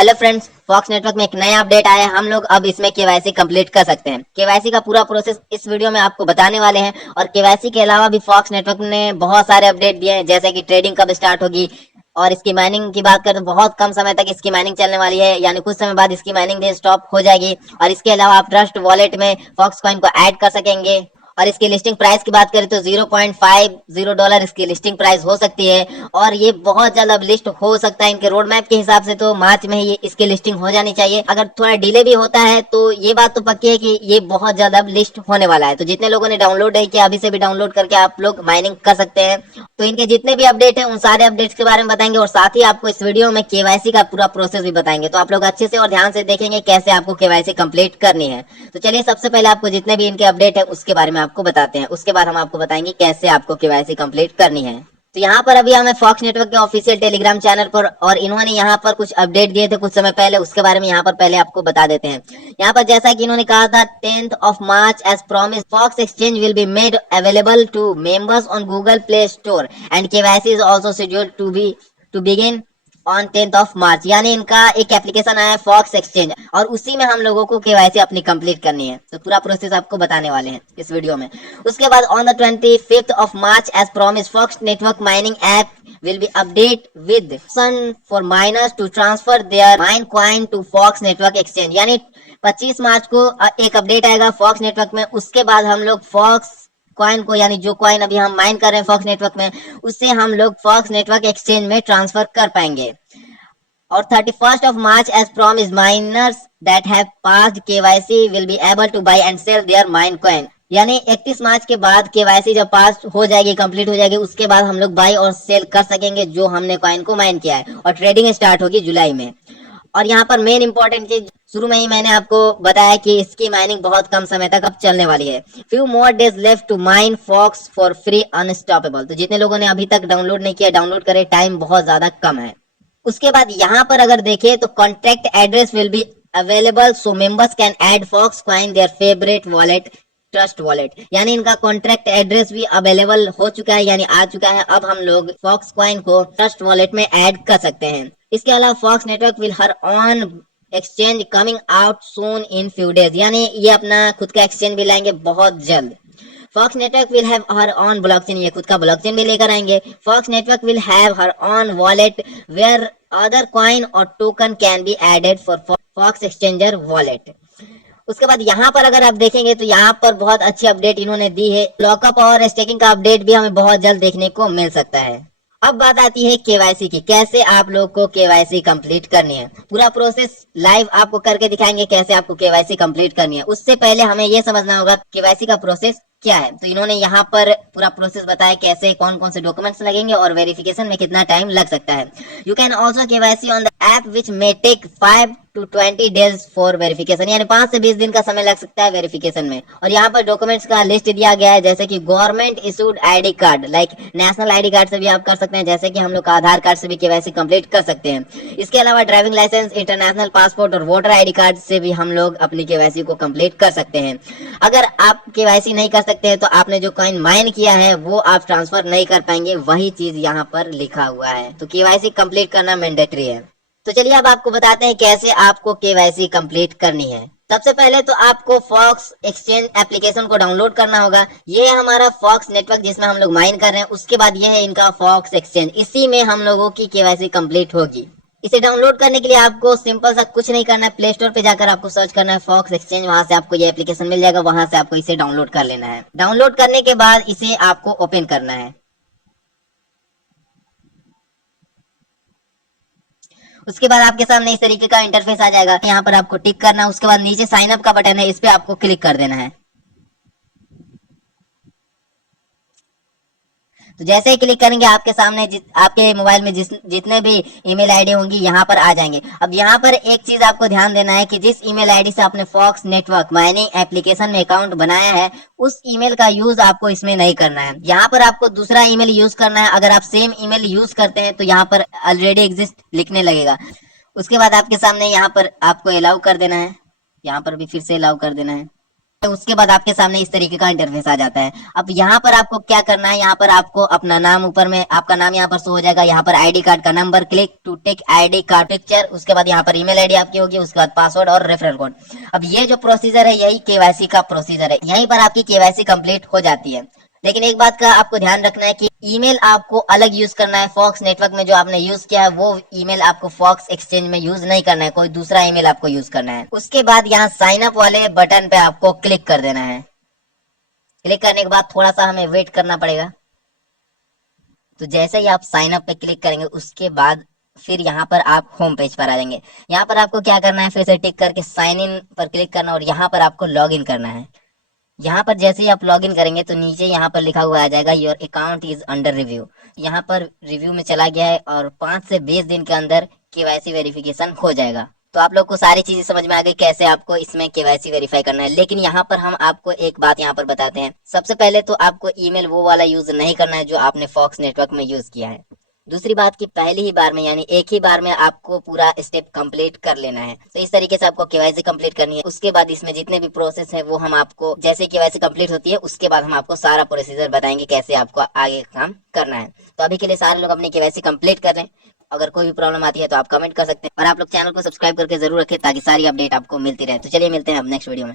Hello friends, fox network में एक नया अपडेट आया है। हम लोग अब इसमें केवाईसी कंप्लीट कर सकते हैं। केवाईसी का पूरा प्रोसेस इस वीडियो में आपको बताने वाले हैं। और केवाईसी के अलावा भी फॉक्स नेटवर्क ने बहुत सारे अपडेट दिए हैं, जैसे कि ट्रेडिंग कब स्टार्ट होगी। और इसकी माइनिंग की बात करें तो बहुत कम समय तक इसकी माइनिंग चलने वाली है, यानी कुछ समय बाद इसकी माइनिंग भी स्टॉप हो जाएगी। और इसके अलावा आप ट्रस्ट वॉलेट में फॉक्स कॉइन को ऐड कर सकेंगे। और इसकी लिस्टिंग प्राइस की बात करें तो $0.50 इसकी लिस्टिंग प्राइस हो सकती है। और ये बहुत जल्द अब लिस्ट हो सकता है। इनके रोड मैप के हिसाब से तो मार्च में ही ये इसकी लिस्टिंग हो जानी चाहिए। अगर थोड़ा डिले भी होता है तो ये बात तो पक्की है कि ये बहुत जल्द अब लिस्ट होने वाला है। तो जितने लोगों ने डाउनलोड नहीं किया, अभी से भी डाउनलोड करके आप लोग माइनिंग कर सकते हैं। तो इनके जितने भी अपडेट है उन सारे अपडेट्स के बारे में बताएंगे, और साथ ही आपको इस वीडियो में केवाईसी का पूरा प्रोसेस भी बताएंगे। तो आप लोग अच्छे से और ध्यान से देखेंगे कैसे आपको केवाईसी कंप्लीट करनी है। तो चलिए, सबसे पहले आपको जितने भी इनके अपडेट है उसके बारे में आपको बताते हैं। उसके बाद हम आपको बताएंगे कैसे आपको केवाईसी कंप्लीट करनी है। तो यहाँ पर अभी हमें फॉक्स नेटवर्क के ऑफिशियल टेलीग्राम चैनल पर, और इन्होंने यहाँ पर कुछ अपडेट दिए थे कुछ समय पहले, उसके बारे में यहाँ पर पहले आपको बता देते हैं। यहाँ पर जैसा कि इन्होंने कहा था, 10th of March as promised, Fox Exchange will be made available to members on Google Play Store and KYC is also scheduled to begin on 10th of March। यानी इनका एक एप्लीकेशन आया है फॉक्स एक्सचेंज, और उसी में हम लोगों को केवाईसी अपनी कंप्लीट करनी है। तो पूरा प्रोसेस आपको बताने वाले हैं इस वीडियो में। उसके बाद on the 25th of March as promise, Fox network mining app will be update with option for miners to transfer their mine coin to Fox Network Exchange। यानी 25 मार्च को एक अपडेट आएगा फॉक्स नेटवर्क में। उसके बाद हम लोग फॉक्स कॉइन को, यानी जो कॉइन अभी हम माइन कर रहे हैं फॉक्स नेटवर्क में, उससे हम लोग फॉक्स नेटवर्क एक्सचेंज में ट्रांसफर कर पाएंगे। और 31st of March as promised, miners that have passed KYC will be able to buy and sell their mine coin। यानी 31 मार्च के बाद केवाईसी जब पास हो जाएगी, कंप्लीट हो जाएगी, उसके बाद हम लोग बाई और सेल कर सकेंगे जो हमने कॉइन को माइन किया है। और ट्रेडिंग स्टार्ट होगी जुलाई में। और यहाँ पर मेन इंपॉर्टेंट चीज, शुरू में ही मैंने आपको बताया कि इसकी माइनिंग बहुत कम समय तक अब चलने वाली है। Few more days left to mine Fox for free unstoppable. तो जितने लोगों ने अभी तक डाउनलोड नहीं किया, डाउनलोड करें, टाइम बहुत ज्यादा कम है। उसके बाद यहाँ पर अगर देखें तो contact address will be available so members can add Fox coin their favourite wallet, Trust Wallet. यानी इनका कॉन्ट्रैक्ट एड्रेस भी अवेलेबल हो चुका है, यानी आ चुका है। अब हम लोग फॉक्स कॉइन को ट्रस्ट वॉलेट में ऐड कर सकते हैं। इसके अलावा Fox network will her on exchange coming out soon in few days. यानी ये अपना खुद का एक्सचेंज भी लाएंगे बहुत जल्द। Fox network will have her own blockchain, ये खुद का ब्लॉकचेन भी लेकर आएंगे। Fox network will have her own wallet where other coin और token can be added for Fox exchanger wallet. उसके बाद यहाँ पर अगर आप देखेंगे तो यहाँ पर बहुत अच्छी अपडेट इन्होंने दी है। लॉकअप और स्टेकिंग का अपडेट भी हमें बहुत जल्द देखने को मिल सकता है। अब बात आती है केवाईसी की, कैसे आप लोग को केवाईसी कंप्लीट करनी है। पूरा प्रोसेस लाइव आपको करके दिखाएंगे कैसे आपको केवाईसी कंप्लीट करनी है। उससे पहले हमें यह समझना होगा केवाईसी का प्रोसेस क्या है। तो इन्होंने यहाँ पर पूरा प्रोसेस बताया कैसे कौन कौन से डॉक्यूमेंट्स लगेंगे और वेरिफिकेशन में कितना टाइम लग सकता है। You can also KYC on the app which may take 5 to 20 days for verification. यानी 5 से 20 दिन का समय लग सकता है वेरिफिकेशन में। और यहाँ पर डॉक्यूमेंट्स का लिस्ट दिया गया है, जैसे कि government issued ID card, like national ID card से भी आप कर सकते हैं, जैसे कि हम लोग का आधार कार्ड से भी केवाईसी कंप्लीट कर सकते हैं। इसके अलावा ड्राइविंग लाइसेंस, इंटरनेशनल पासपोर्ट और वोटर आईडी कार्ड से भी हम लोग अपनी केवाईसी को कंप्लीट कर सकते हैं। अगर आप केवाईसी नहीं कर सकते हैं तो आपने जो कॉइन माइन किया है वो आप ट्रांसफर नहीं कर पाएंगे, वही चीज यहाँ पर लिखा हुआ है। तो केवाईसी कंप्लीट करना मैंडेटरी है। तो चलिए अब आपको बताते हैं कैसे आपको केवाईसी कंप्लीट करनी है। सबसे पहले तो आपको फॉक्स एक्सचेंज एप्लीकेशन को डाउनलोड करना होगा। ये है हमारा फॉक्स नेटवर्क जिसमें हम लोग माइन कर रहे हैं। उसके बाद ये है इनका फॉक्स एक्सचेंज, इसी में हम लोगों की केवाईसी कंप्लीट होगी। इसे डाउनलोड करने के लिए आपको सिंपल सा कुछ नहीं करना है, प्ले स्टोर पे जाकर आपको सर्च करना है फॉक्स एक्सचेंज, वहां से आपको ये एप्लीकेशन मिल जाएगा, वहां से आपको इसे डाउनलोड कर लेना है। डाउनलोड करने के बाद इसे आपको ओपन करना है। उसके बाद आपके सामने इस तरीके का इंटरफेस आ जाएगा। यहाँ पर आपको टिक करना है। उसके बाद नीचे साइन अप का बटन है, इस पे आपको क्लिक कर देना है। तो जैसे ही क्लिक करेंगे आपके सामने आपके मोबाइल में जितने भी ईमेल आईडी होंगी यहाँ पर आ जाएंगे। अब यहाँ पर एक चीज आपको ध्यान देना है कि जिस ईमेल आईडी से आपने फॉक्स नेटवर्क माइनिंग एप्लीकेशन में अकाउंट बनाया है, उस ईमेल का यूज आपको इसमें नहीं करना है। यहाँ पर आपको दूसरा ईमेल यूज करना है। अगर आप सेम ईमेल यूज करते हैं तो यहाँ पर ऑलरेडी एग्जिस्ट लिखने लगेगा। उसके बाद आपके सामने यहाँ पर आपको अलाउ कर देना है। यहाँ पर भी फिर से अलाउ कर देना है। उसके बाद आपके सामने इस तरीके का इंटरफेस आ जाता है। अब यहाँ पर आपको क्या करना है, यहाँ पर आपको अपना नाम, ऊपर में आपका नाम यहाँ पर शो हो जाएगा, यहाँ पर आईडी कार्ड का number, click to take ID card picture, उसके बाद यहाँ पर ईमेल आईडी आपकी होगी, उसके बाद पासवर्ड और रेफरल कोड। अब ये जो प्रोसीजर है यही केवाईसी का प्रोसीजर है, यहीं पर आपकी केवाईसी कंप्लीट हो जाती है। लेकिन एक बात का आपको ध्यान रखना है कि ईमेल आपको अलग यूज करना है। फॉक्स नेटवर्क में जो आपने यूज किया है वो ईमेल आपको फॉक्स एक्सचेंज में यूज नहीं करना है, कोई दूसरा ईमेल आपको यूज करना है। उसके बाद यहाँ साइन अप वाले बटन पे आपको क्लिक कर देना है। क्लिक करने के बाद थोड़ा सा हमें वेट करना पड़ेगा। तो जैसे ही आप साइन अप पे क्लिक करेंगे उसके बाद फिर यहाँ पर आप होम पेज पर आ जाएंगे। यहाँ पर आपको क्या करना है, फिर से टिक करके साइन इन पर क्लिक करना और यहाँ पर आपको लॉग इन करना है। यहाँ पर जैसे ही आप लॉग इन करेंगे तो नीचे यहाँ पर लिखा हुआ आ जाएगा your account is under review. यहाँ पर रिव्यू में चला गया है और 5 से 20 दिन के अंदर केवाईसी वेरिफिकेशन हो जाएगा। तो आप लोग को सारी चीजें समझ में आ गई कैसे आपको इसमें केवाईसी वेरीफाई करना है। लेकिन यहाँ पर हम आपको एक बात यहाँ पर बताते हैं। सबसे पहले तो आपको ईमेल वो वाला यूज नहीं करना है जो आपने फॉक्स नेटवर्क में यूज किया है। दूसरी बात की पहली ही बार में यानी एक ही बार में आपको पूरा स्टेप कंप्लीट कर लेना है। तो इस तरीके से आपको केवाईसी कंप्लीट करनी है। उसके बाद इसमें जितने भी प्रोसेस है वो हम आपको जैसे केवाईसी कंप्लीट होती है उसके बाद हम आपको सारा प्रोसीजर बताएंगे कैसे आपको आगे काम करना है। तो अभी के लिए सारे लोग अपनी केवाईसी कंप्लीट कर रहे हैं। अगर कोई भी प्रॉब्लम आती है तो आप कमेंट कर सकते हैं और आप लोग चैनल को सब्सक्राइब करके जरूर रखें ताकि सारी अपडेट आपको मिलती रहे। तो चलिए मिलते हैं अब नेक्स्ट वीडियो में।